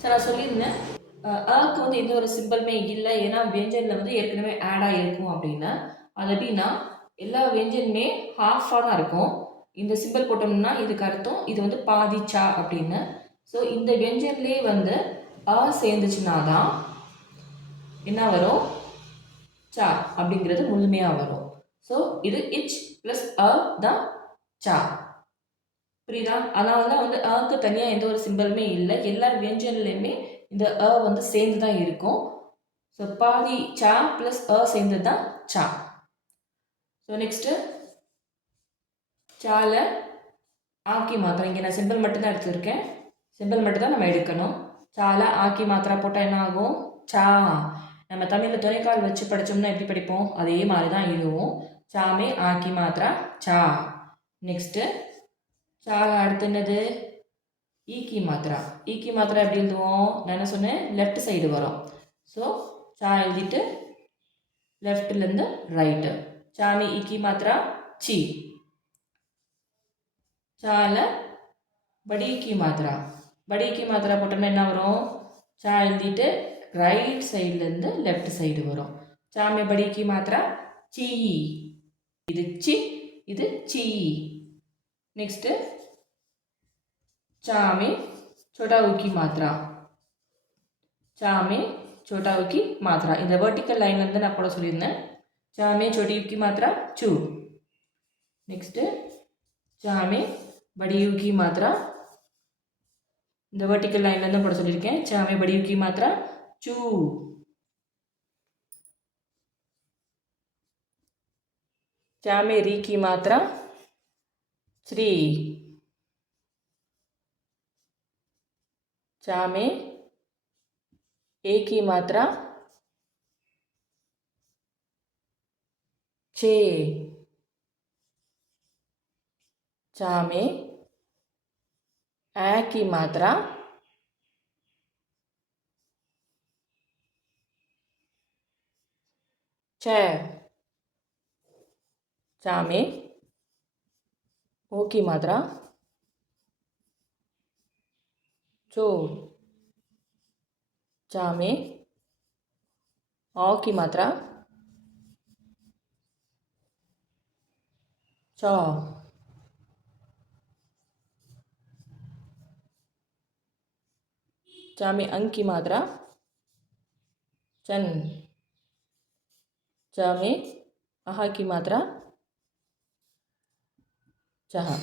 Sir நான் சொல்லியிருந்தேன் அக்கு வந்து எந்த ஒரு சிம்பிளுமே இல்லை, ஏன்னா வியஞ்சனில் வந்து ஏற்கனவே ஆட் ஆகிருக்கும் அப்படின்னா. அது எப்படின்னா எல்லா வியஞ்சனுமே ஹாஃபாக தான் இருக்கும். இந்த சிம்பிள் போட்டோம்னா இதுக்கு அர்த்தம் இது வந்து பாதி சா அப்படின்னு. ஸோ இந்த வியஞ்சன்லேயே வந்து சேர்ந்துச்சுன்னா தான் என்ன வரும், சா அப்படிங்கிறது முழுமையாக வரும். ஸோ இது இச் ப்ளஸ் தான் சா. புரியுதா? அதனால தான் வந்து அக்கு தனியாக எந்த ஒரு சிம்பிளுமே இல்லை, எல்லா வியஞ்சன்லையுமே இந்த வந்து சேர்ந்து தான் இருக்கும். ஸோ பாதி சா ப்ளஸ் சேர்ந்தது தான் சா. ஸோ நெக்ஸ்ட்டு சால ஆக்கி மாத்திரை, இங்கே நான் சிம்பிள் மட்டும்தான் எடுத்துருக்கேன், சிம்பிள் மட்டும் தான் நம்ம எடுக்கணும். சால ஆக்கி மாத்திரா போட்டால் என்ன ஆகும், சா. நம்ம தமிழில் துணைக்கால் வச்சு படித்தோம்னா எப்படி படிப்போம், அதே மாதிரி தான் இதுவும். சாமே ஆக்கி மாத்திரா சா. நெக்ஸ்ட்டு சால அடுத்து என்னது, ஈக்கி மாத்திரா. ஈக்கி மாத்திரா எப்படி எழுதுவோம், நான் என்ன சொன்னேன், லெஃப்ட் சைடு வரும். ஸோ சா எழுதிட்டு லெஃப்ட்லேருந்து ரைட்டு. சாமி ஈக்கி மாத்திரா சி. சால बड़ी की मात्रा, बड़ी की मात्रा போட்டோம்னா என்ன வரும், சா எழுதிட்டு ரைட் சைட்லேருந்து லெஃப்ட் சைடு வரும். சாமே बड़ी की मात्रा சி. இது சி, இது சி. நெக்ஸ்ட்டு சாமே छोटा ऊ की मात्रा, சாமே छोटा ऊ की मात्रा. இந்த வெர்டிக்கல் லைன்லேருந்து நான் போட சொல்லியிருந்தேன். சாமே छोटी ऊ की मात्रा चू. நெக்ஸ்ட்டு சாமே बड़ी ऊ की मात्रा, இந்த வெர்டிக்கல் லைன்லேருந்து போட சொல்லியிருக்கேன். சாமே बड़ी ऊ की मात्रा चू. चामे री की मात्रा श्री. चामे ए की मात्रा छे. चामे ए की मात्रा छ. चामे ओ की मात्रा चो. चामे औ की मात्रा चौ. चामे अंग की मात्रा चन. चामे आहा की मात्रा चहा.